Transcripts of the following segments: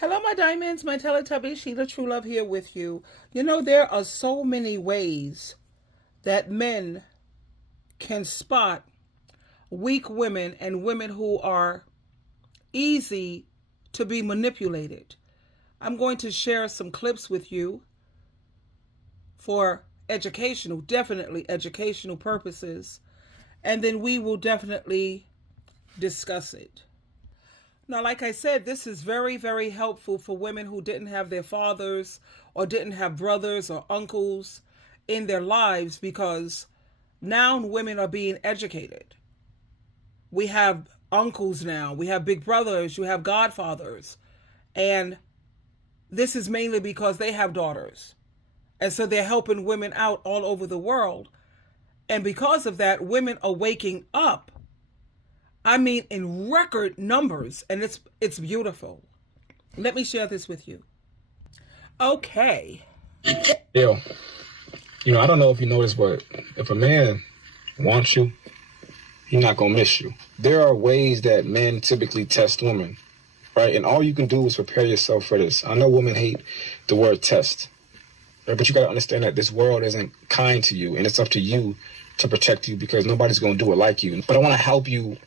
Hello, my diamonds, my Teletubbies, SheilaTruelove here with you. You know, there are so many ways that men can spot weak women and women who are easy to be manipulated. I'm going to share some clips with you for definitely educational purposes, and then we will definitely discuss it. Now, like I said, this is very, very helpful for women who didn't have their fathers or didn't have brothers or uncles in their lives, because now women are being educated. We have uncles now, we have big brothers, you have godfathers, and this is mainly because they have daughters. And so they're helping women out all over the world. And because of that, women are waking up. I mean, in record numbers, and it's beautiful. Let me share this with you. Okay. Yo, I don't know if you know this, but if a man wants you, he's not gonna miss you. There are ways that men typically test women, right? And all you can do is prepare yourself for this. I know women hate the word test, right? But you gotta understand that this world isn't kind to you, and it's up to you to protect you, because nobody's gonna do it like you. But I wanna help you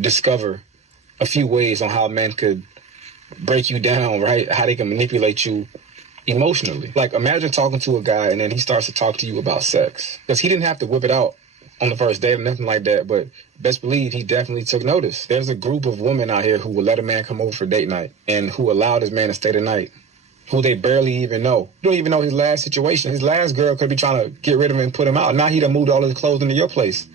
discover a few ways on how men could break you down, right? How they can manipulate you emotionally. Like, imagine talking to a guy and then he starts to talk to you about sex. Because he didn't have to whip it out on the first date or nothing like that, but best believe he definitely took notice. There's a group of women out here who will let a man come over for date night and who allow this man to stay the night, who they barely even know. You don't even know his last situation. His last girl could be trying to get rid of him and put him out. Now he done moved all his clothes into your place.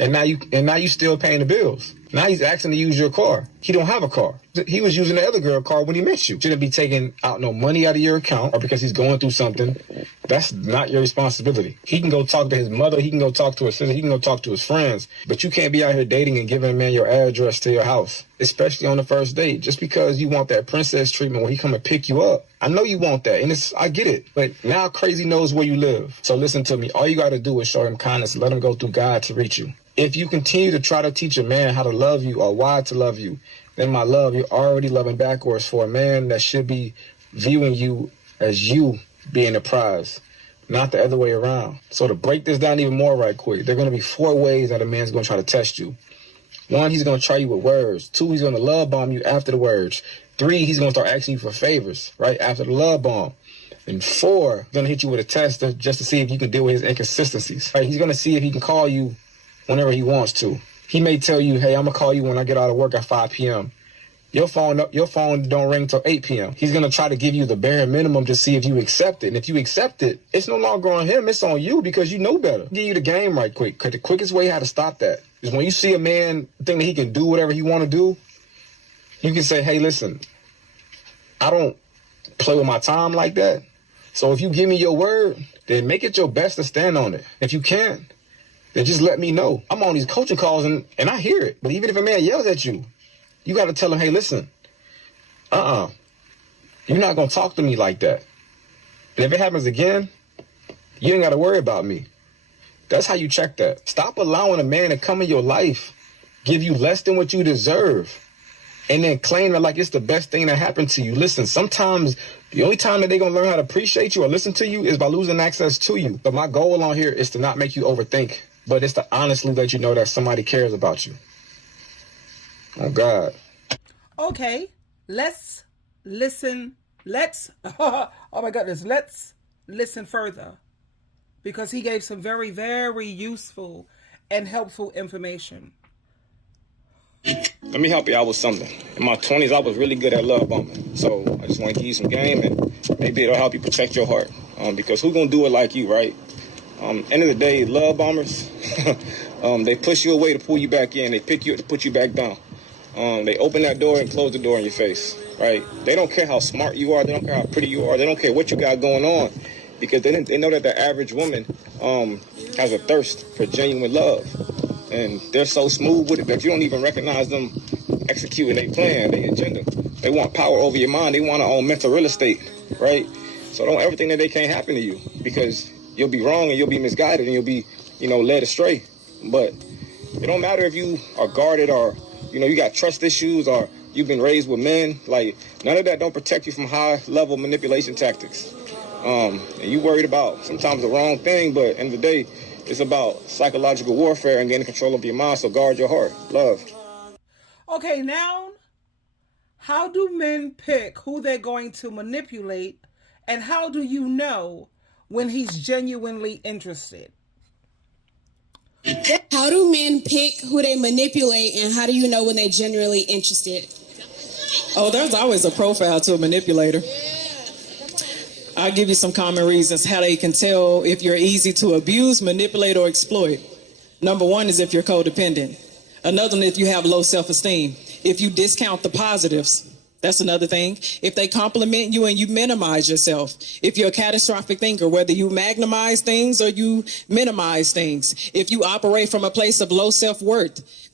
And now you still paying the bills. Now he's asking to use your car. He don't have a car. He was using the other girl's car when he met you. Shouldn't be taking out no money out of your account, or because he's going through something. That's not your responsibility. He can go talk to his mother. He can go talk to his sister. He can go talk to his friends. But you can't be out here dating and giving a man your address to your house, especially on the first date, just because you want that princess treatment when he come and pick you up. I know you want that, and I get it. But now crazy knows where you live. So listen to me. All you got to do is show him kindness. Let him go through God to reach you. If you continue to try to teach a man how to love you or why to love you, then my love, you're already loving backwards for a man that should be viewing you as you being the prize, not the other way around. So to break this down even more right quick, there are going to be 4 ways that a man's going to try to test you. 1, he's going to try you with words. 2, he's going to love bomb you after the words. 3, he's going to start asking you for favors, right, after the love bomb. And 4, he's going to hit you with a test just to see if you can deal with his inconsistencies. Right, he's going to see if he can call you whenever he wants to. He may tell you, hey, I'm going to call you when I get out of work at 5 p.m. Your phone don't ring till 8 p.m. He's going to try to give you the bare minimum to see if you accept it. And if you accept it, it's no longer on him. It's on you, because you know better. Give you the game right quick, because the quickest way how to stop that is when you see a man think that he can do whatever he want to do, you can say, hey, listen, I don't play with my time like that. So if you give me your word, then make it your best to stand on it. If you can't, then just let me know. I'm on these coaching calls and I hear it. But even if a man yells at you, you got to tell him, hey, listen, you're not going to talk to me like that. And if it happens again, you ain't got to worry about me. That's how you check that. Stop allowing a man to come in your life, give you less than what you deserve, and then claim that like it's the best thing that happened to you. Listen, sometimes the only time that they're going to learn how to appreciate you or listen to you is by losing access to you. But my goal on here is to not make you overthink, but it's to honestly let you know that somebody cares about you. Oh, God. Okay, let's listen. Oh my goodness, let's listen further, because he gave some very, very useful and helpful information. Let me help you out with something. In my 20s, I was really good at love bombing. So I just want to give you some game, and maybe it'll help you protect your heart. Because who's going to do it like you, right? End of the day, love bombers, they push you away to pull you back in. They pick you up to put you back down. They open that door and close the door in your face, right? They don't care how smart you are. They don't care how pretty you are. They don't care what you got going on, because they know that the average woman has a thirst for genuine love. And they're so smooth with it that you don't even recognize them executing their plan, their agenda. They want power over your mind. They want to own mental real estate, right? So don't ever think that they can't happen to you, because you'll be wrong and you'll be misguided and you'll be, led astray. But it don't matter if you are guarded or, you got trust issues or you've been raised with men, like, none of that don't protect you from high-level manipulation tactics. And you worried about sometimes the wrong thing, but at the end of the day, it's about psychological warfare and gaining control of your mind, so guard your heart. Love. Okay, now, how do men pick who they're going to manipulate, and how do you know when he's genuinely interested? How do men pick who they manipulate, and how do you know when they're genuinely interested? Oh, there's always a profile to a manipulator. I'll give you some common reasons how they can tell if you're easy to abuse, manipulate, or exploit. Number one is if you're codependent. Another one, if you have low self-esteem. If you discount the positives, that's another thing. If they compliment you and you minimize yourself. If you're a catastrophic thinker, whether you magnimize things or you minimize things. If you operate from a place of low self-worth.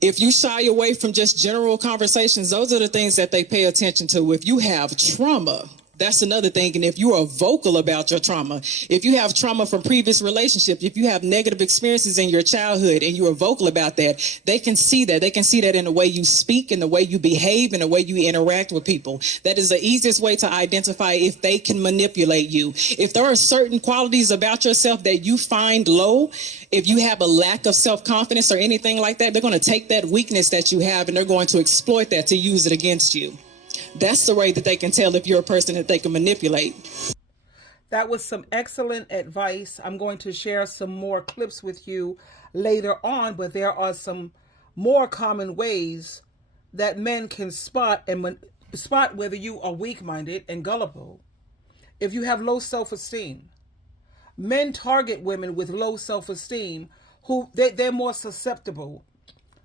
If you shy away from just general conversations, those are the things that they pay attention to. If you have trauma, that's another thing. And if you are vocal about your trauma, if you have trauma from previous relationships, if you have negative experiences in your childhood and you are vocal about that, they can see that. They can see that in the way you speak, in the way you behave, in the way you interact with people. That is the easiest way to identify if they can manipulate you. If there are certain qualities about yourself that you find low, if you have a lack of self-confidence or anything like that, they're going to take that weakness that you have and they're going to exploit that to use it against you. That's the way that they can tell if you're a person that they can manipulate. That was some excellent advice. I'm going to share some more clips with you later on, but there are some more common ways that men can spot whether you are weak-minded and gullible. If you have low self-esteem, men target women with low self-esteem who they're more susceptible,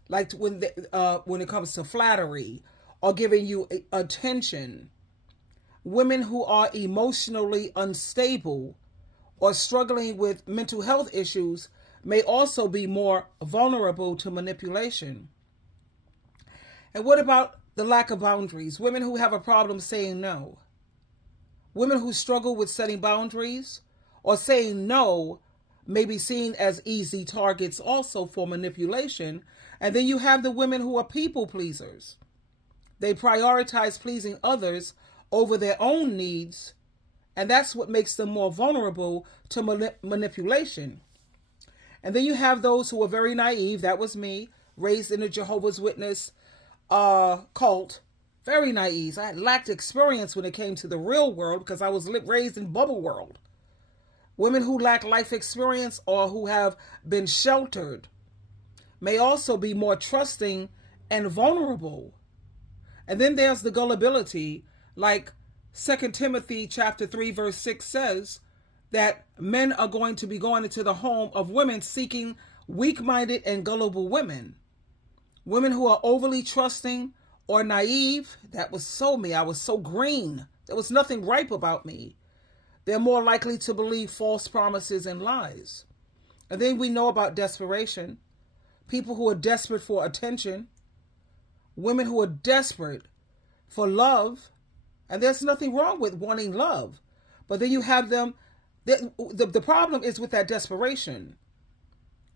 like when it comes to flattery or giving you attention. Women who are emotionally unstable or struggling with mental health issues may also be more vulnerable to manipulation. And what about the lack of boundaries? Women who have a problem saying no. Women who struggle with setting boundaries or saying no may be seen as easy targets also for manipulation. And then you have the women who are people pleasers. They prioritize pleasing others over their own needs, and that's what makes them more vulnerable to manipulation. And then you have those who are very naive. That was me, raised in a Jehovah's Witness cult. Very naive. I lacked experience when it came to the real world because I was raised in bubble world. Women who lack life experience or who have been sheltered may also be more trusting and vulnerable. And then there's the gullibility, like 2 Timothy chapter 3, verse 6 says, that men are going to be going into the home of women seeking weak-minded and gullible women. Women who are overly trusting or naive. That was so me. I was so green. There was nothing ripe about me. They're more likely to believe false promises and lies. And then we know about desperation. People who are desperate for attention. Women who are desperate for love. And there's nothing wrong with wanting love. But then you have them. The problem is with that desperation.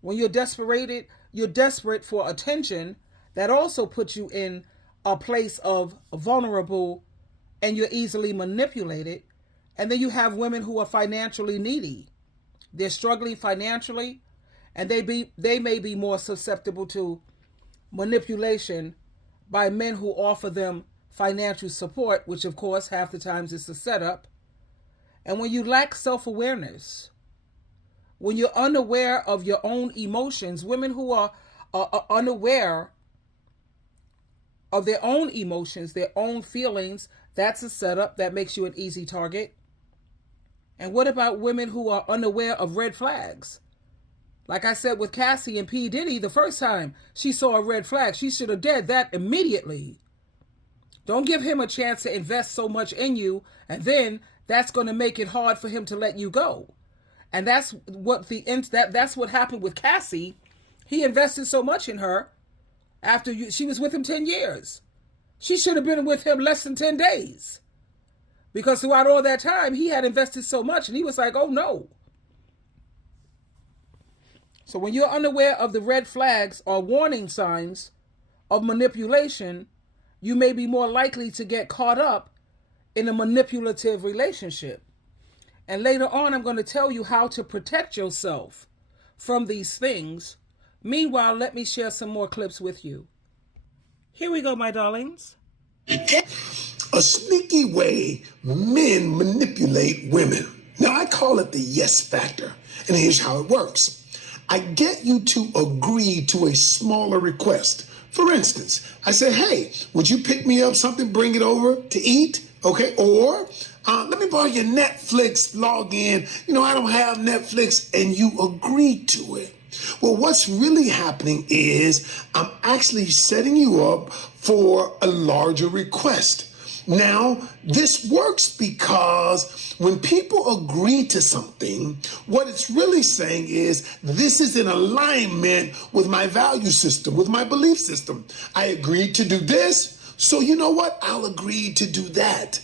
When you're desperate for attention, that also puts you in a place of vulnerable and you're easily manipulated. And then you have women who are financially needy. They're struggling financially, and they may be more susceptible to manipulation by men who offer them financial support, which of course half the times is a setup. And when you lack self-awareness, when you're unaware of your own emotions, women who are unaware of their own emotions, their own feelings, that's a setup that makes you an easy target. And what about women who are unaware of red flags? Like I said with Cassie and P. Diddy, the first time she saw a red flag, she should have did that immediately. Don't give him a chance to invest so much in you, and then that's going to make it hard for him to let you go. And that's what happened with Cassie. He invested so much in her after she was with him 10 years. She should have been with him less than 10 days. Because throughout all that time, he had invested so much, and he was like, oh no. So when you're unaware of the red flags or warning signs of manipulation, you may be more likely to get caught up in a manipulative relationship. And later on, I'm going to tell you how to protect yourself from these things. Meanwhile, let me share some more clips with you. Here we go, my darlings. A sneaky way men manipulate women. Now, I call it the yes factor, and here's how it works. I get you to agree to a smaller request. For instance, I say, hey, would you pick me up something, bring it over to eat? Okay, or let me borrow your Netflix login. I don't have Netflix, and you agree to it. Well, what's really happening is I'm actually setting you up for a larger request. Now, this works because when people agree to something, what it's really saying is this is in alignment with my value system, with my belief system. I agreed to do this, so you know what? I'll agree to do that.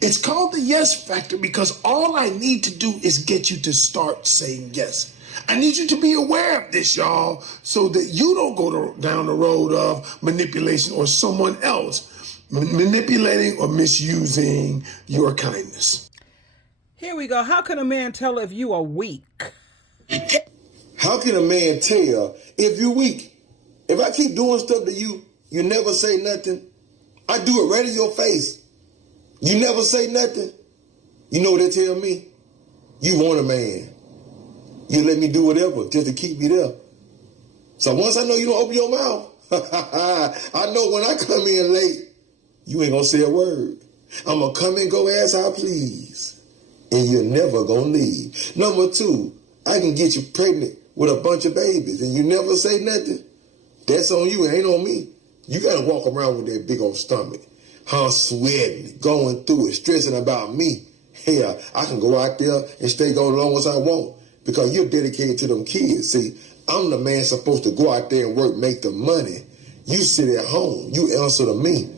It's called the yes factor because all I need to do is get you to start saying yes. I need you to be aware of this, y'all, so that you don't go down the road of manipulation or someone else manipulating or misusing your kindness. Here we go. How can a man tell if you are weak? How can a man tell if you're weak? If I keep doing stuff to you, you never say nothing. I do it right in your face. You never say nothing. You know what they tell me? You want a man. You let me do whatever just to keep me there. So once I know you don't open your mouth, I know when I come in late, you ain't gonna say a word. I'm gonna come and go as I please. And you're never gonna leave. Number two, I can get you pregnant with a bunch of babies and you never say nothing. That's on you, it ain't on me. You gotta walk around with that big old stomach. Sweating, going through it, stressing about me. Hell, I can go out there and stay gone as long as I want because you're dedicated to them kids. See, I'm the man supposed to go out there and work, make the money. You sit at home, you answer to me.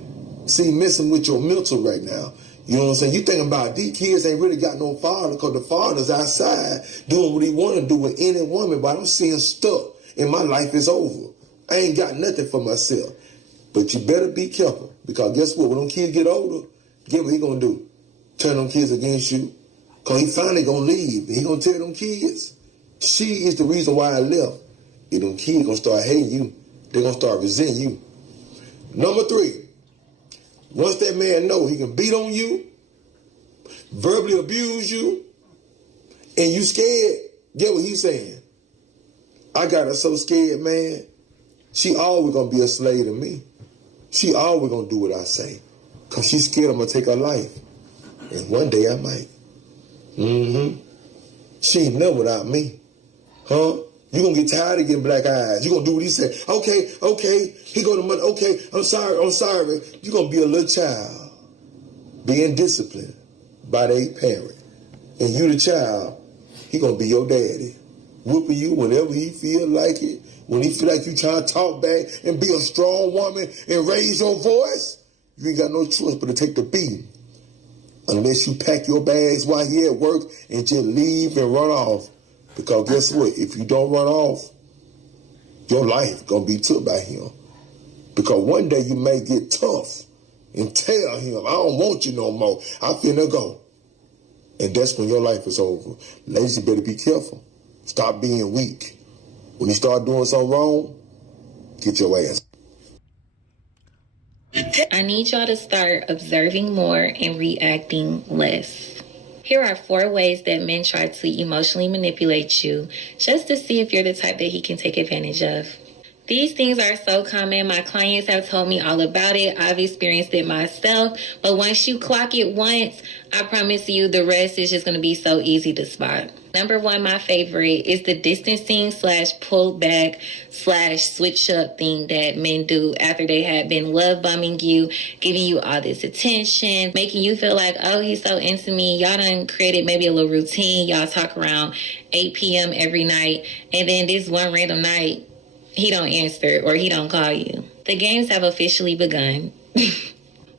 See, messing with your mental right now. You know what I'm saying? You think about these kids ain't really got no father because the father's outside doing what he want to do with any woman, but I'm seeing stuff and my life is over. I ain't got nothing for myself. But you better be careful because guess what? When them kids get older, guess what he gonna do? Turn them kids against you. Because he finally gonna leave. He gonna tell them kids, she is the reason why I left. And them kids gonna start hating you. They gonna start resenting you. Number three, once that man know he can beat on you, verbally abuse you, and you scared, get what he's saying? I got her so scared, man. She always gonna be a slave to me. She always gonna do what I say. Cause she's scared I'm gonna take her life. And one day I might. She ain't never without me. Huh? You gonna get tired of getting black eyes. You gonna do what he said. Okay. He go to money. Okay, I'm sorry. You gonna be a little child. Being disciplined by their parent. And you the child, he gonna be your daddy. Whooping you whenever he feel like it. When he feel like you trying to talk back and be a strong woman and raise your voice, you ain't got no choice but to take the beating. Unless you pack your bags while he at work and just leave and run off. Because guess what? If you don't run off, your life gonna be took by him. Because one day you may get tough and tell him, I don't want you no more. I'm finna go. And that's when your life is over. Ladies, you better be careful. Stop being weak. When you start doing something wrong, get your ass. I need y'all to start observing more and reacting less. Here are 4 ways that men try to emotionally manipulate you just to see if you're the type that he can take advantage of. These things are so common. My clients have told me all about it. I've experienced it myself. But once you clock it once, I promise you the rest is just going to be so easy to spot. Number 1, my favorite, is the distancing / pull back / switch up thing that men do after they have been love bombing you, giving you all this attention, making you feel like, oh, he's so into me. Y'all done created maybe a little routine. Y'all talk around 8 p.m. every night. And then this one random night, he don't answer or he don't call you. The games have officially begun.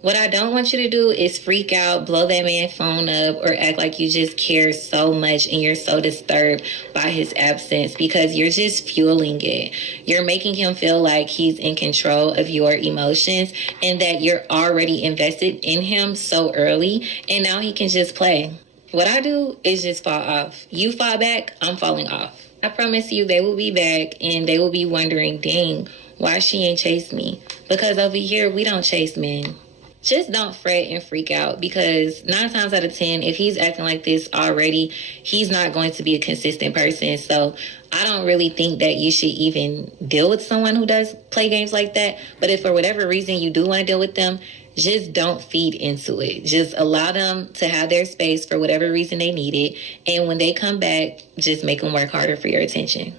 What I don't want you to do is freak out, blow that man's phone up, or act like you just care so much and you're so disturbed by his absence, because you're just fueling it. You're making him feel like he's in control of your emotions and that you're already invested in him so early, and now he can just play. What I do is just fall off. You fall back, I'm falling off. I promise you they will be back and they will be wondering, dang, why she ain't chase me? Because over here, we don't chase men. Just don't fret and freak out, because 9 times out of 10, if he's acting like this already, he's not going to be a consistent person. So I don't really think that you should even deal with someone who does play games like that. But if for whatever reason you do want to deal with them, just don't feed into it. Just allow them to have their space for whatever reason they need it. And when they come back, just make them work harder for your attention.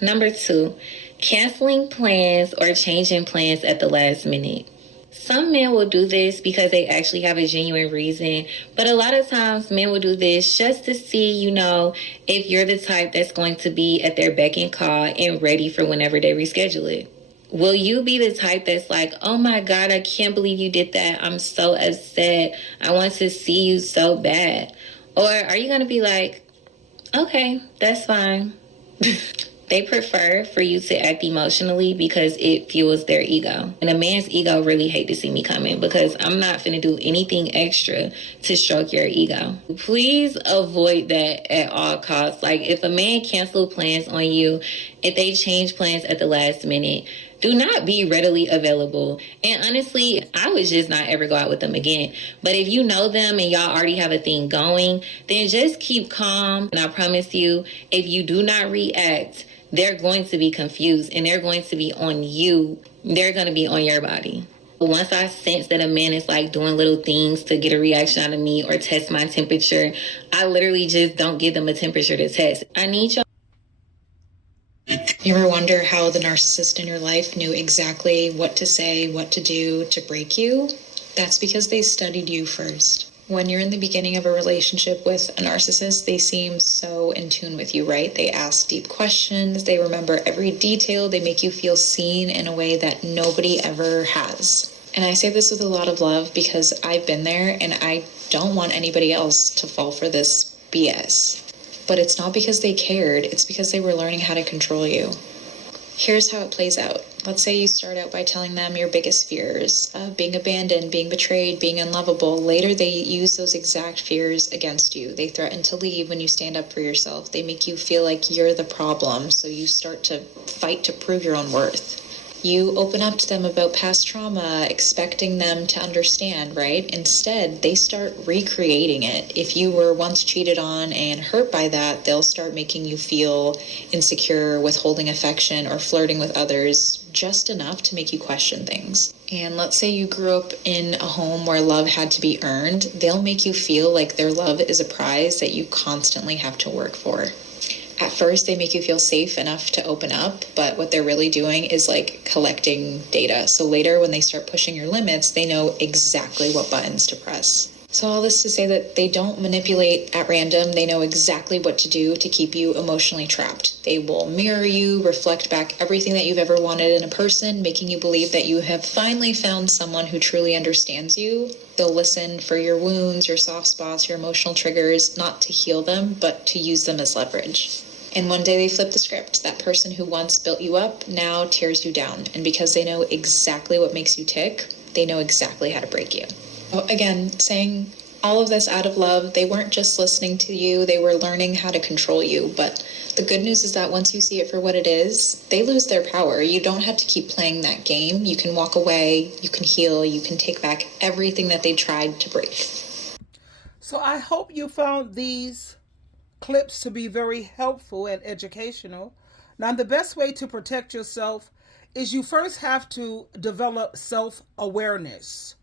Number 2, canceling plans or changing plans at the last minute. Some men will do this because they actually have a genuine reason, but a lot of times men will do this just to see, if you're the type that's going to be at their beck and call and ready for whenever they reschedule it. Will you be the type that's like, oh my God, I can't believe you did that. I'm so upset. I want to see you so bad. Or are you going to be like, okay, that's fine. They prefer for you to act emotionally because it fuels their ego. And a man's ego really hate to see me coming, because I'm not finna do anything extra to stroke your ego. Please avoid that at all costs. Like, if a man cancel plans on you, if they change plans at the last minute, do not be readily available. And honestly, I would just not ever go out with them again. But if you know them and y'all already have a thing going, then just keep calm. And I promise you, if you do not react, they're going to be confused and they're going to be on you. They're going to be on your body. Once I sense that a man is like doing little things to get a reaction out of me or test my temperature, I literally just don't give them a temperature to test. I need your... You ever wonder how the narcissist in your life knew exactly what to say, what to do to break you? That's because they studied you first. When you're in the beginning of a relationship with a narcissist, they seem so in tune with you, right? They ask deep questions. They remember every detail. They make you feel seen in a way that nobody ever has. And I say this with a lot of love because I've been there and I don't want anybody else to fall for this BS. But it's not because they cared. It's because they were learning how to control you. Here's how it plays out. Let's say you start out by telling them your biggest fears, being abandoned, being betrayed, being unlovable. Later, they use those exact fears against you. They threaten to leave when you stand up for yourself. They make you feel like you're the problem, so you start to fight to prove your own worth. You open up to them about past trauma, expecting them to understand, right? Instead, they start recreating it. If you were once cheated on and hurt by that, they'll start making you feel insecure, withholding affection, or flirting with others just enough to make you question things. And let's say you grew up in a home where love had to be earned. They'll make you feel like their love is a prize that you constantly have to work for. At first, they make you feel safe enough to open up, but what they're really doing is like collecting data. So later, when they start pushing your limits, they know exactly what buttons to press. So all this to say that they don't manipulate at random. They know exactly what to do to keep you emotionally trapped. They will mirror you, reflect back everything that you've ever wanted in a person, making you believe that you have finally found someone who truly understands you. They'll listen for your wounds, your soft spots, your emotional triggers, not to heal them, but to use them as leverage. And one day they flip the script. That person who once built you up now tears you down. And because they know exactly what makes you tick, they know exactly how to break you. Again, saying all of this out of love, they weren't just listening to you, they were learning how to control you. But the good news is that once you see it for what it is, they lose their power. You don't have to keep playing that game. You can walk away, you can heal, you can take back everything that they tried to break. So I hope you found these clips to be very helpful and educational. Now, the best way to protect yourself is you first have to develop self-awareness.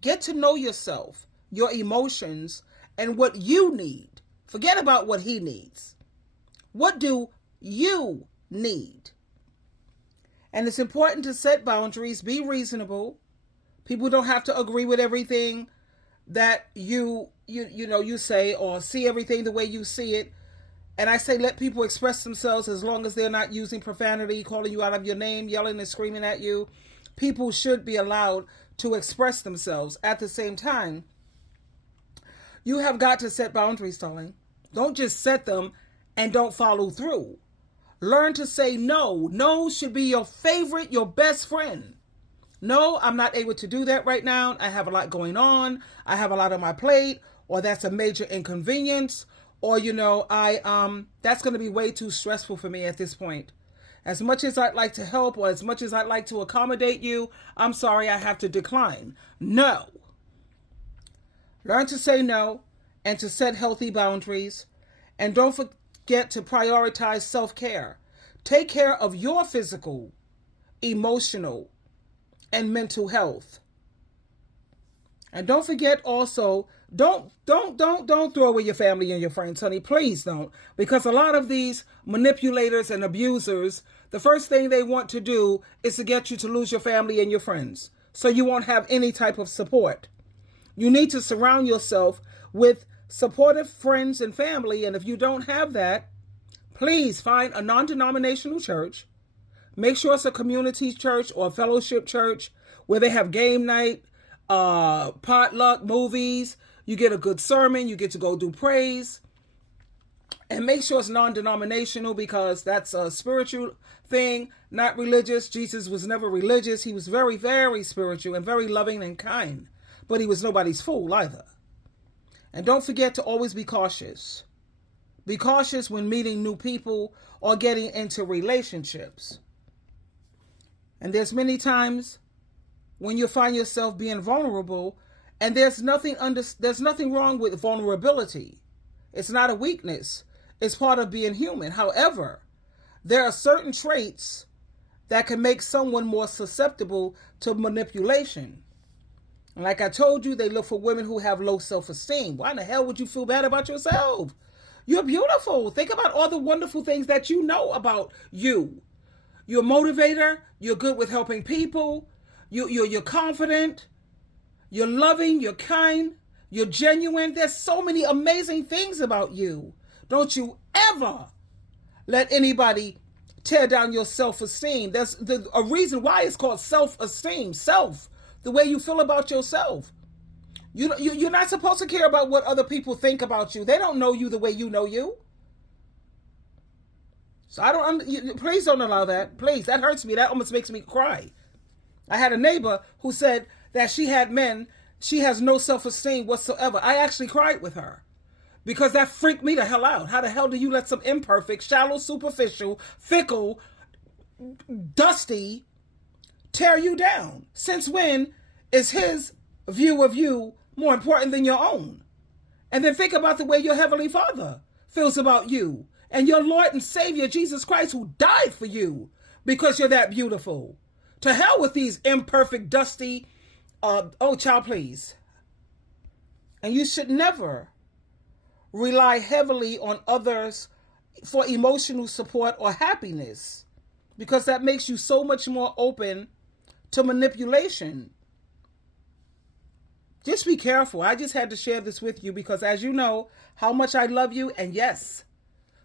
Get to know yourself, your emotions, and what you need. Forget about what he needs. What do you need? And it's important to set boundaries, be reasonable. People don't have to agree with everything that you say or see everything the way you see it. And I say let people express themselves as long as they're not using profanity, calling you out of your name, yelling and screaming at you. People should be allowed to express themselves. At the same time, you have got to set boundaries, darling. Don't just set them and don't follow through. Learn to say no. No should be your favorite, your best friend. No, I'm not able to do that right now. I have a lot going on. I have a lot on my plate, or that's a major inconvenience, or, that's going to be way too stressful for me at this point. As much as I'd like to help, or as much as I'd like to accommodate you, I'm sorry, I have to decline. No. Learn to say no and to set healthy boundaries. And don't forget to prioritize self-care. Take care of your physical, emotional, and mental health. And don't forget also, don't throw away your family and your friends, honey. Please don't. Because a lot of these manipulators and abusers, the first thing they want to do is to get you to lose your family and your friends, so you won't have any type of support. You need to surround yourself with supportive friends and family. And if you don't have that, please find a non-denominational church. Make sure it's a community church or a fellowship church where they have game night, potluck, movies. You get a good sermon. You get to go do praise. And make sure it's non-denominational, because that's a spiritual thing, not religious. Jesus was never religious. He was very, very spiritual and very loving and kind. But he was nobody's fool either. And don't forget to always be cautious. Be cautious when meeting new people or getting into relationships. And there's many times when you find yourself being vulnerable, and there's nothing wrong with vulnerability. It's not a weakness. It's part of being human. However, there are certain traits that can make someone more susceptible to manipulation. And like I told you, they look for women who have low self-esteem. Why in the hell would you feel bad about yourself? You're beautiful. Think about all the wonderful things that you know about you. You're a motivator. You're good with helping people. You're confident. You're loving. You're kind. You're genuine. There's so many amazing things about you. Don't you ever let anybody tear down your self-esteem. There's a reason why it's called self-esteem. The way you feel about yourself. You're not supposed to care about what other people think about you. They don't know you the way you know you. So please don't allow that. Please, that hurts me. That almost makes me cry. I had a neighbor who said that she has no self-esteem whatsoever. I actually cried with her, because that freaked me the hell out. How the hell do you let some imperfect, shallow, superficial, fickle, dusty tear you down? Since when is his view of you more important than your own? And then think about the way your Heavenly Father feels about you, and your Lord and Savior, Jesus Christ, who died for you because you're that beautiful. To hell with these imperfect, dusty, child, please. And you should never rely heavily on others for emotional support or happiness, because that makes you so much more open to manipulation. Just be careful. I just had to share this with you because, as you know, how much I love you. And yes,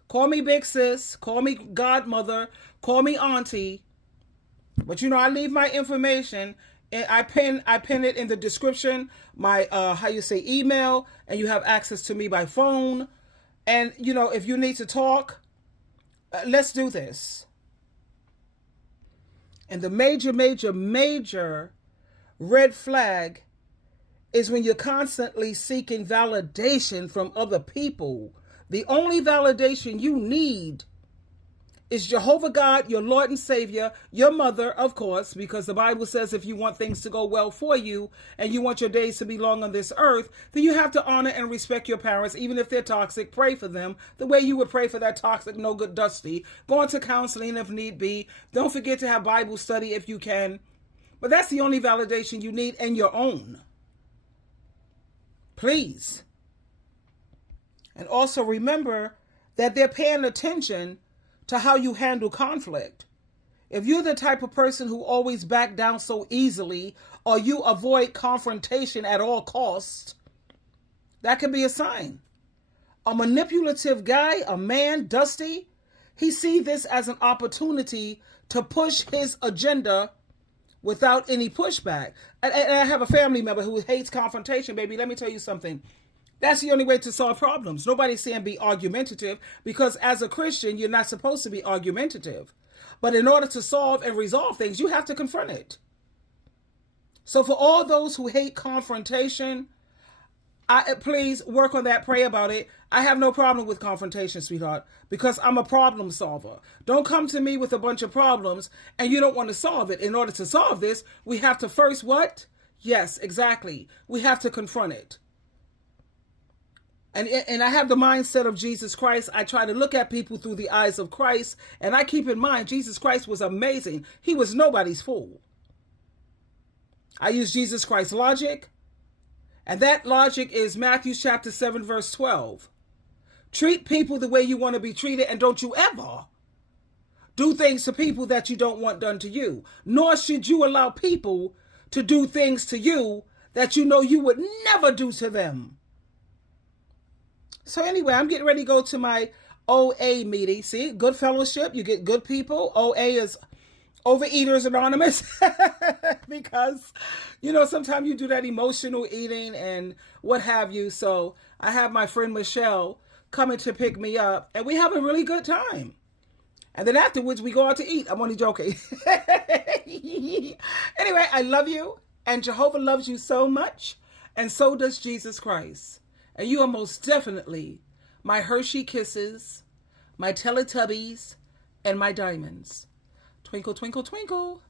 call me big sis, call me godmother, call me auntie. But I leave my information, and I pin it in the description, my email, and you have access to me by phone. And if you need to talk, let's do this. And the major red flag is when you're constantly seeking validation from other people. The only validation you need is Jehovah God, your Lord and Savior, your mother, of course, because the Bible says if you want things to go well for you and you want your days to be long on this earth, then you have to honor and respect your parents, even if they're toxic. Pray for them the way you would pray for that toxic, no good Dusty. Go into counseling if need be. Don't forget to have Bible study if you can. But that's the only validation you need, and your own. Please. And also remember that they're paying attention to how you handle conflict. If you're the type of person who always back down so easily, or you avoid confrontation at all costs, that could be a sign. A manipulative guy, a man, Dusty, he sees this as an opportunity to push his agenda without any pushback. And I have a family member who hates confrontation, baby. Let me tell you something. That's the only way to solve problems. Nobody's saying be argumentative, because as a Christian, you're not supposed to be argumentative. But in order to solve and resolve things, you have to confront it. So for all those who hate confrontation, please work on that. Pray about it. I have no problem with confrontation, sweetheart, because I'm a problem solver. Don't come to me with a bunch of problems and you don't want to solve it. In order to solve this, we have to first what? Yes, exactly. We have to confront it. And I have the mindset of Jesus Christ. I try to look at people through the eyes of Christ. And I keep in mind, Jesus Christ was amazing. He was nobody's fool. I use Jesus Christ's logic. And that logic is Matthew chapter 7, verse 12. Treat people the way you want to be treated, and don't you ever do things to people that you don't want done to you. Nor should you allow people to do things to you that you know you would never do to them. So anyway, I'm getting ready to go to my OA meeting. See, good fellowship. You get good people. OA is Overeaters Anonymous. Because, you know, sometimes you do that emotional eating and what have you. So I have my friend Michelle coming to pick me up, and we have a really good time. And then afterwards, we go out to eat. I'm only joking. Anyway, I love you, and Jehovah loves you so much, and so does Jesus Christ. And you are most definitely my Hershey Kisses, my Teletubbies, and my diamonds. Twinkle, twinkle, twinkle.